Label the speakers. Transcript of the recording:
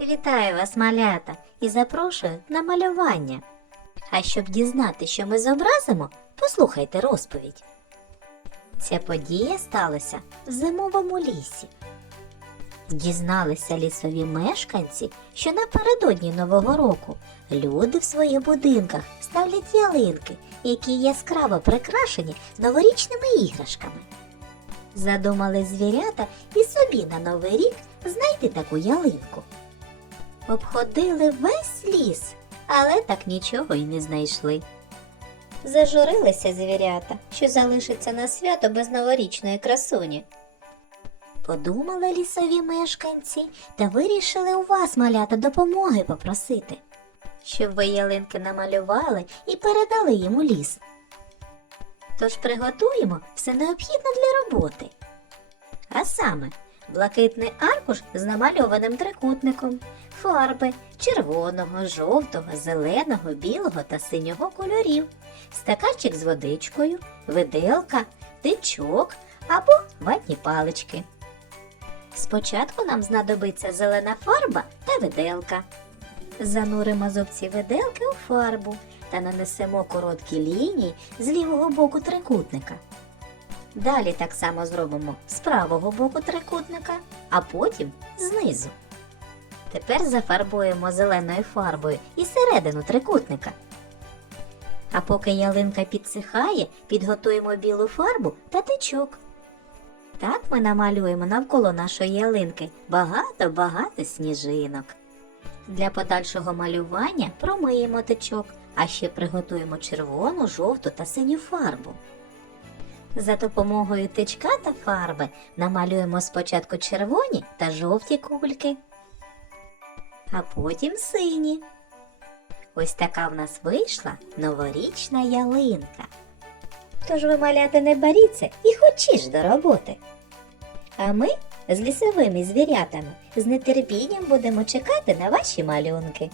Speaker 1: Вітаю вас, малята, і запрошую на малювання. А щоб дізнати, що ми зобразимо, послухайте розповідь. Ця подія сталася в зимовому лісі. Дізналися лісові мешканці, що напередодні Нового року люди в своїх будинках ставлять ялинки, які яскраво прикрашені новорічними іграшками. Задумали звірята і собі на новий рік знайти таку ялинку. Обходили весь ліс, але так нічого й не знайшли. Зажурилися звірята, що залишиться на свято без новорічної красуні. Подумали лісові мешканці та вирішили у вас, малята, допомоги попросити, щоб ви ялинки намалювали і передали їм ліс. Тож приготуємо все необхідне для роботи. А саме блакитний аркуш з намальованим трикутником, фарби червоного, жовтого, зеленого, білого та синього кольорів, стаканчик з водичкою, виделка, тичок або ватні палички. Спочатку нам знадобиться зелена фарба та виделка. Зануримо зубці виделки у фарбу та нанесемо короткі лінії з лівого боку трикутника. Далі так само зробимо з правого боку трикутника, а потім знизу. Тепер зафарбуємо зеленою фарбою і середину трикутника. А поки ялинка підсихає, підготуємо білу фарбу та тичок. Так ми намалюємо навколо нашої ялинки багато-багато сніжинок. Для подальшого малювання промиємо тичок, а ще приготуємо червону, жовту та синю фарбу. За допомогою тичка та фарби намалюємо спочатку червоні та жовті кульки, а потім сині. Ось така в нас вийшла новорічна ялинка. Тож ви, маляти, не боріться і хочеш до роботи. А ми з лісовими звірятами з нетерпінням будемо чекати на ваші малюнки.